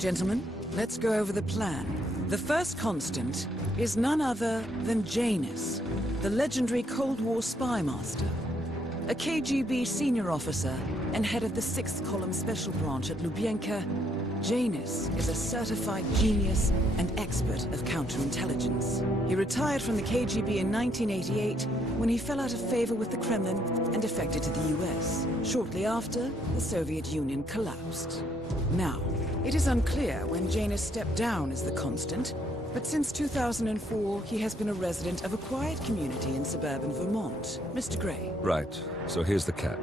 Gentlemen, let's go over the plan. The first constant is none other than Janus, the legendary Cold War spy master. A KGB senior officer and head of the 6th Column Special Branch at Lubyanka, Janus is a certified genius and expert of counterintelligence. He retired from the KGB in 1988 when he fell out of favor with the Kremlin and defected to the US. Shortly after, the Soviet Union collapsed. Now, it is unclear when Janus stepped down as the constant, but since 2004, he has been a resident of a quiet community in suburban Vermont. Mr. Gray. Right. So here's the catch.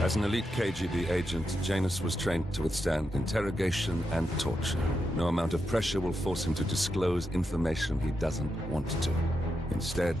As an elite KGB agent, Janus was trained to withstand interrogation and torture. No amount of pressure will force him to disclose information he doesn't want to. Instead,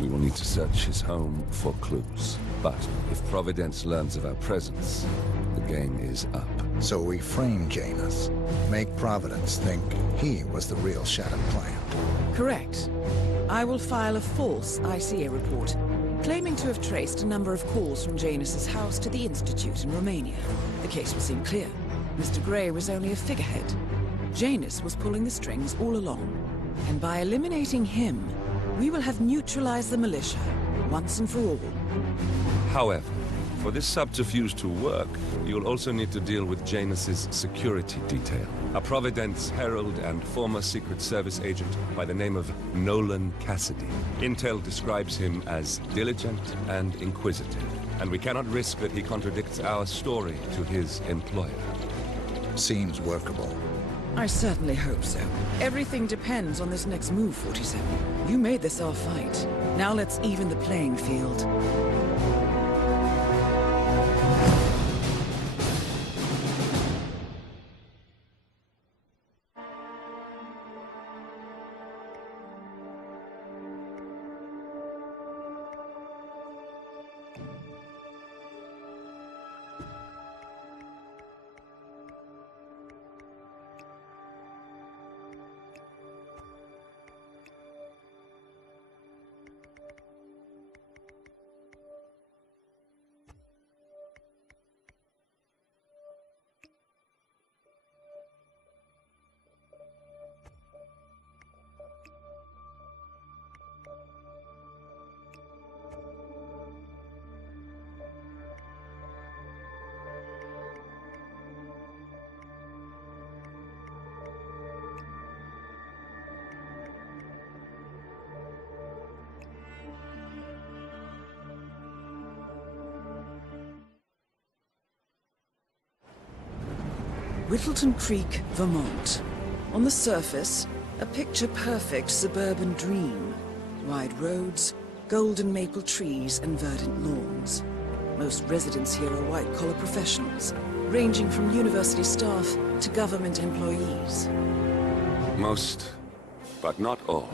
we will need to search his home for clues. But if Providence learns of our presence, the game is up. So we frame Janus, make Providence think he was the real Shattered Plant. Correct. I will file a false ICA report, claiming to have traced a number of calls from Janus's house to the Institute in Romania. The case will seem clear. Mr. Gray was only a figurehead. Janus was pulling the strings all along. And by eliminating him, we will have neutralized the militia, once and for all. However, for this subterfuge to work, you'll also need to deal with Janus's security detail. A Providence herald and former Secret Service agent by the name of Nolan Cassid. Intel describes him as diligent and inquisitive, and we cannot risk that he contradicts our story to his employer. Seems workable. I certainly hope so. Everything depends on this next move, 47. You made this our fight. Now let's even the playing field. Whittleton Creek, Vermont. On the surface, a picture-perfect suburban dream. Wide roads, golden maple trees and verdant lawns. Most residents here are white-collar professionals, ranging from university staff to government employees. Most, but not all.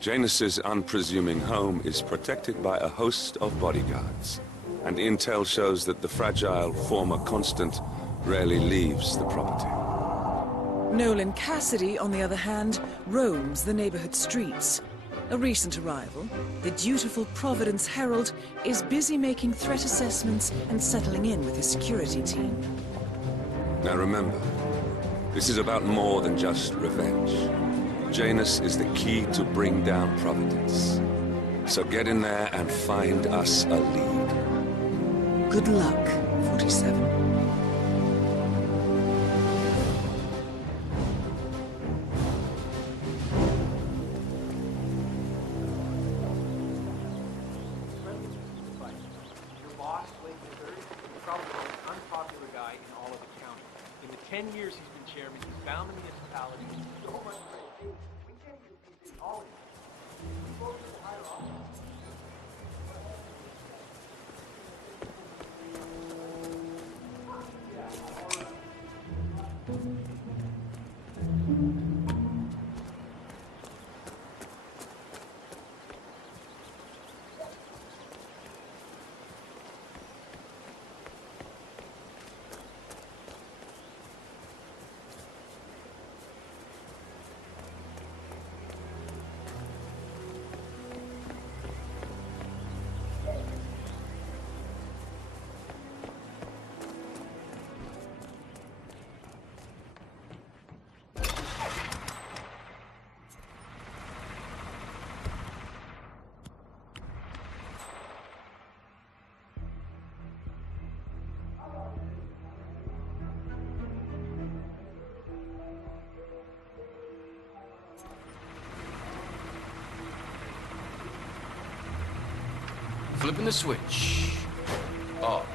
Janus's unpresuming home is protected by a host of bodyguards, and intel shows that the fragile former constant rarely leaves the property. Nolan Cassid, on the other hand, roams the neighborhood streets. A recent arrival, the dutiful Providence Herald is busy making threat assessments and settling in with his security team. Now remember, this is about more than just revenge. Janus is the key to bring down Providence. So get in there and find us a lead. Good luck, 47. flipping the switch. Oh.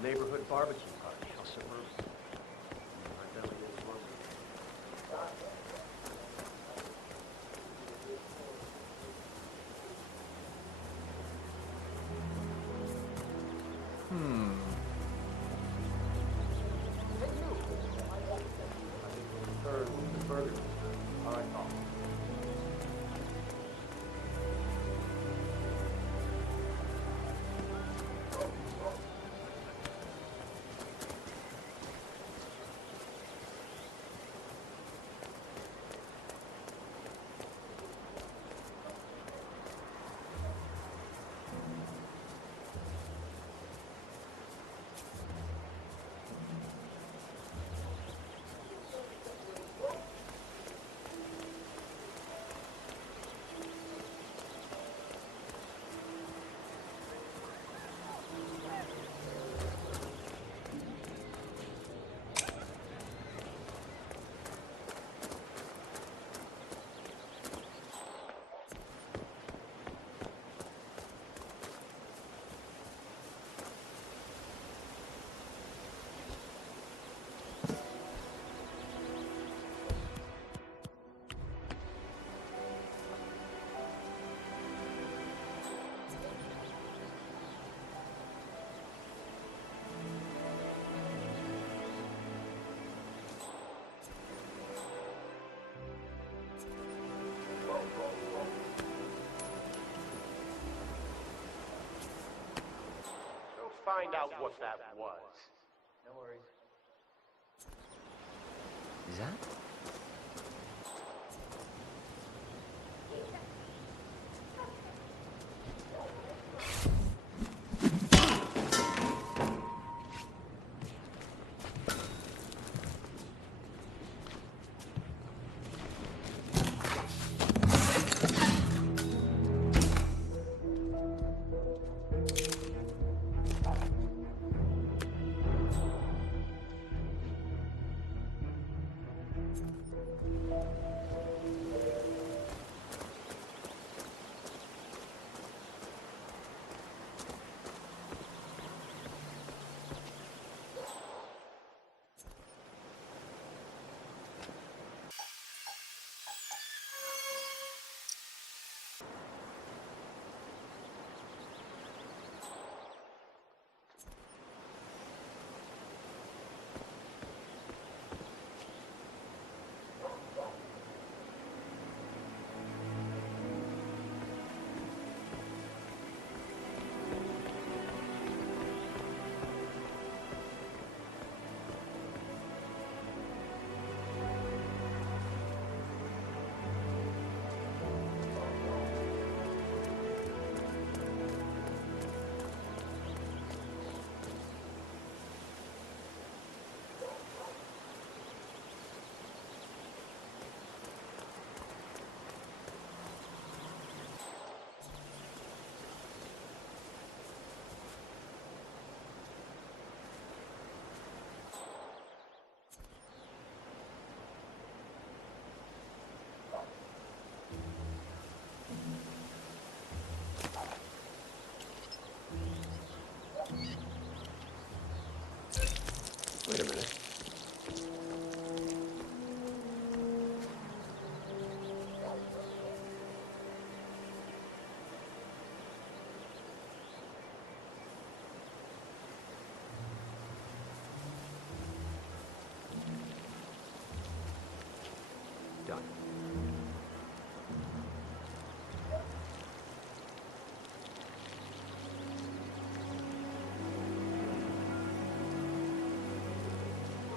Neighborhood barbecue party. I'll sit room. My belly is rumbling. Third, the burger. All right, call. Find out what that was. No worries. Is that?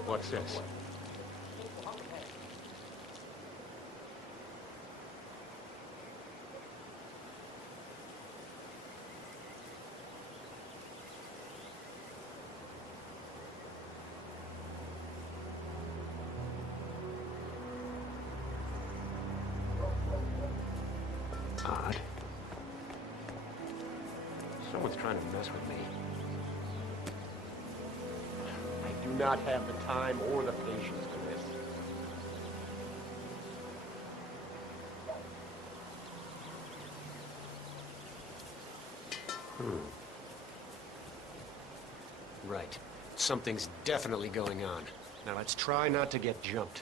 What's this? Odd. Someone's trying to mess with me. I do not have the time or the patience for this. Right. Something's definitely going on. Now let's try not to get jumped.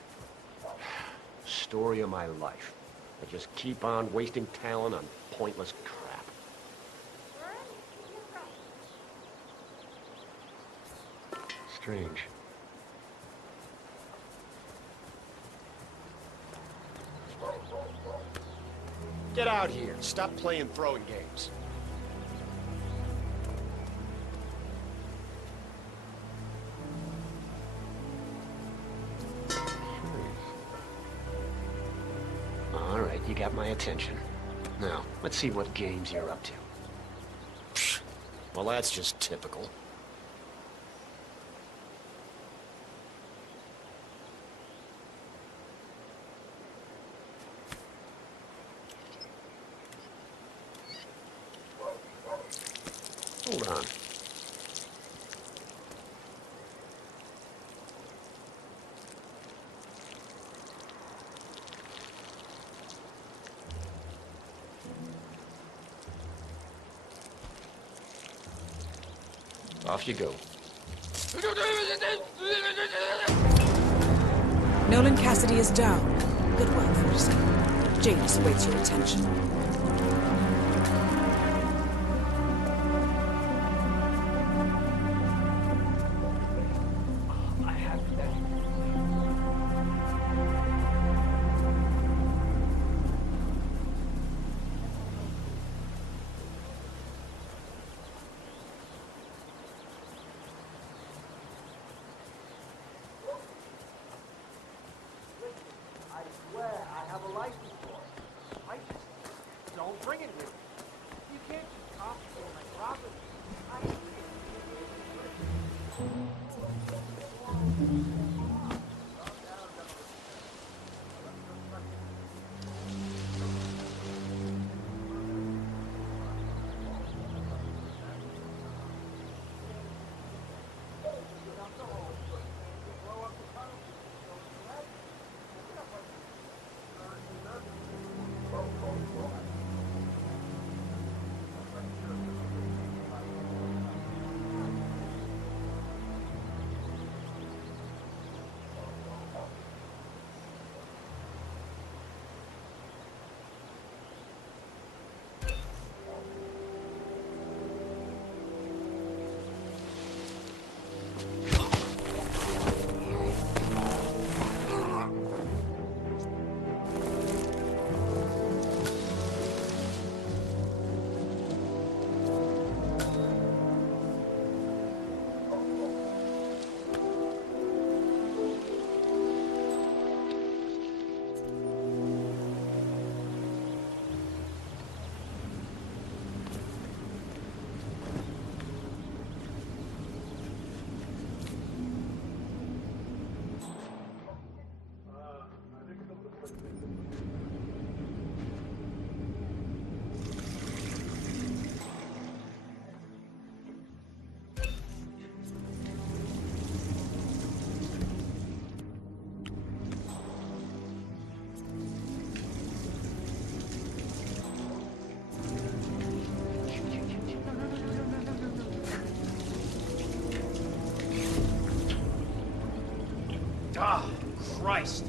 Story of my life. I just keep on wasting talent on pointless crap. Strange. Get out here. Stop playing throwing games. All right, you got my attention. Now, let's see what games you're up to. Pfft. Well, that's just typical. Hold on. Off you go. Nolan Cassid is down. Good work, 47. Janus awaits your attention. Ah, Christ!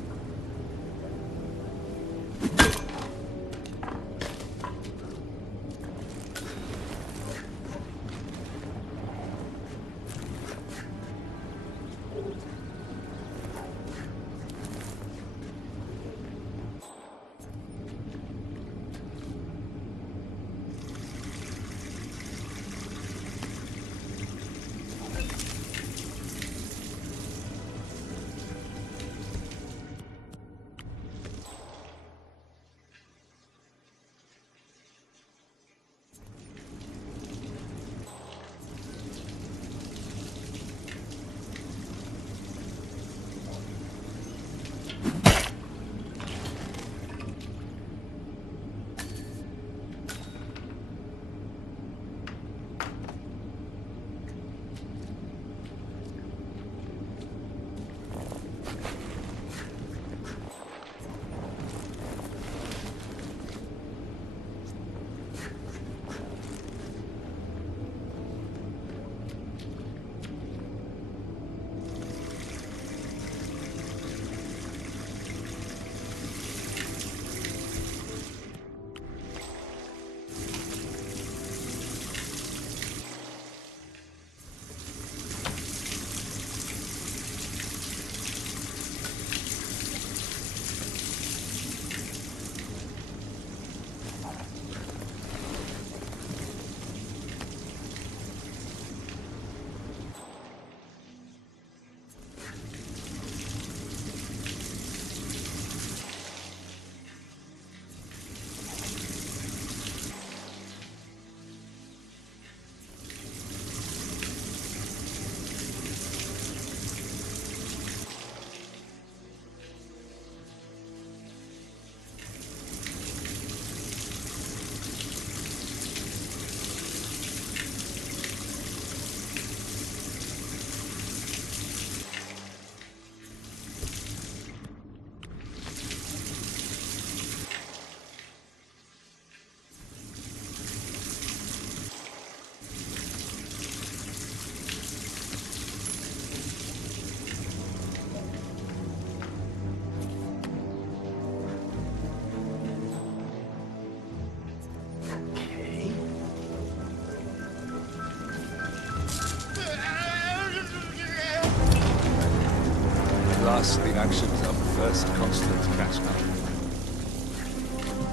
us the actions of first constant catchman.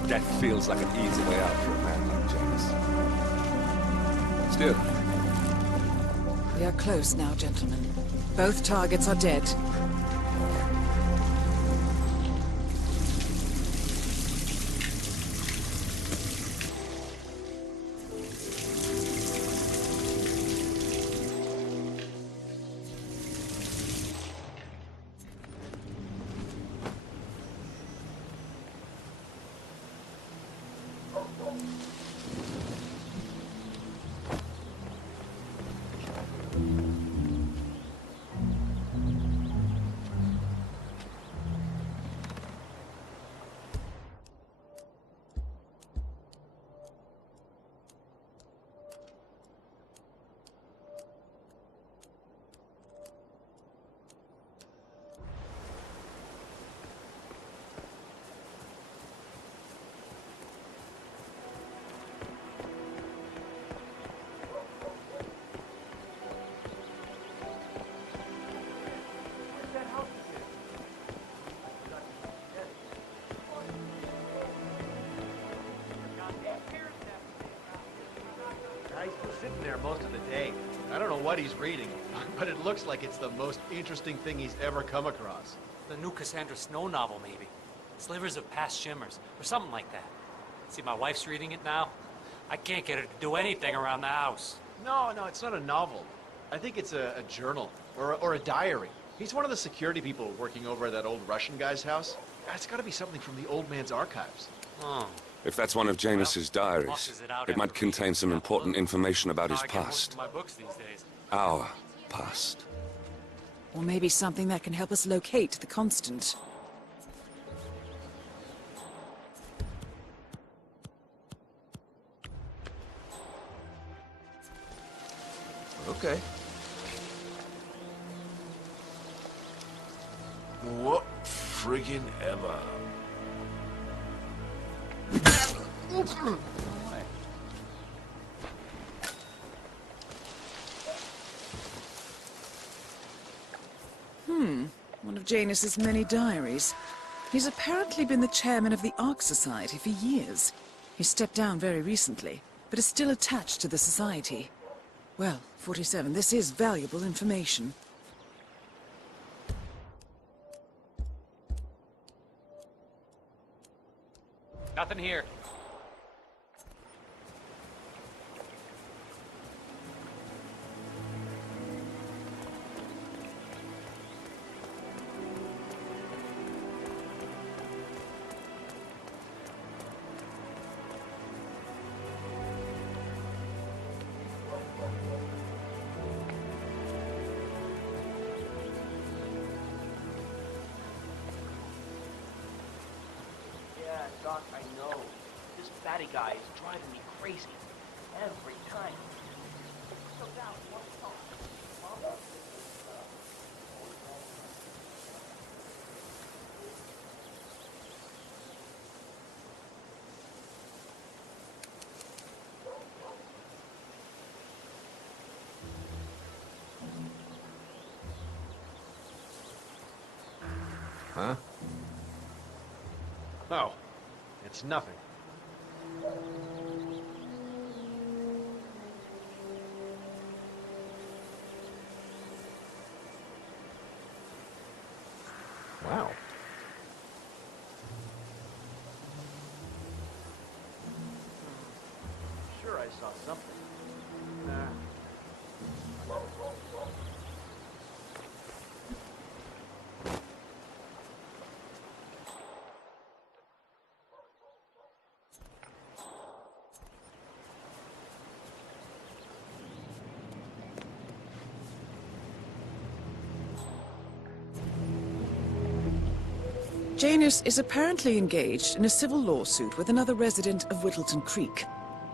Death feels like an easy way out for a man like Janus. Still. We are close now, gentlemen. Both targets are dead. He's been sitting there most of the day. I don't know what he's reading, but it looks like it's the most interesting thing he's ever come across. The new Cassandra Snow novel, maybe. Slivers of Past Shimmers, or something like that. See, my wife's reading it now. I can't get her to do anything around the house. No, it's not a novel. I think it's a journal, or a diary. He's one of the security people working over at that old Russian guy's house. It's gotta be something from the old man's archives. Oh. If that's one of Janus's diaries, it might contain some important information about his past. My books these days. Our past. Or maybe something that can help us locate the Constant. Okay. What friggin' ever. One of Janus's many diaries. He's apparently been the chairman of the Ark Society for years. He stepped down very recently, but is still attached to the society. Well, 47, this is valuable information. Nothing here. Doc, I know. This fatty guy is driving me crazy. Every time. So now, what's up? Huh? Oh, it's nothing. Wow. Sure, I saw something. Janus is apparently engaged in a civil lawsuit with another resident of Whittleton Creek.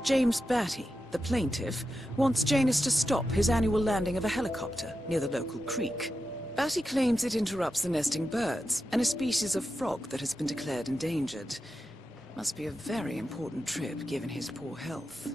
James Batty, the plaintiff, wants Janus to stop his annual landing of a helicopter near the local creek. Batty claims it interrupts the nesting birds and a species of frog that has been declared endangered. Must be a very important trip given his poor health.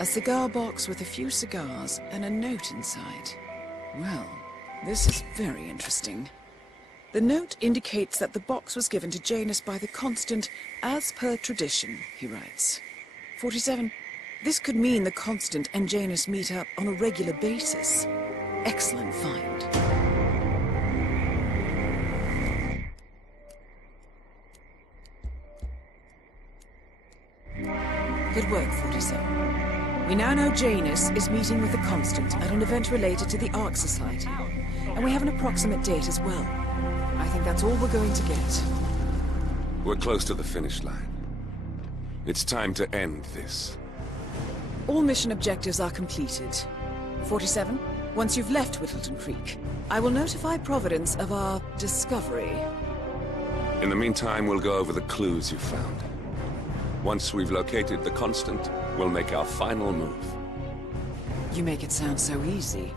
A cigar box with a few cigars and a note inside. Well, this is very interesting. The note indicates that the box was given to Janus by the Constant as per tradition, he writes. 47. This could mean the Constant and Janus meet up on a regular basis. Excellent find. Good work, 47. We now know Janus is meeting with the Constant at an event related to the Ark Society. And we have an approximate date as well. I think that's all we're going to get. We're close to the finish line. It's time to end this. All mission objectives are completed. 47, once you've left Whittleton Creek, I will notify Providence of our discovery. In the meantime, we'll go over the clues you found. Once we've located the Constant, we'll make our final move. You make it sound so easy.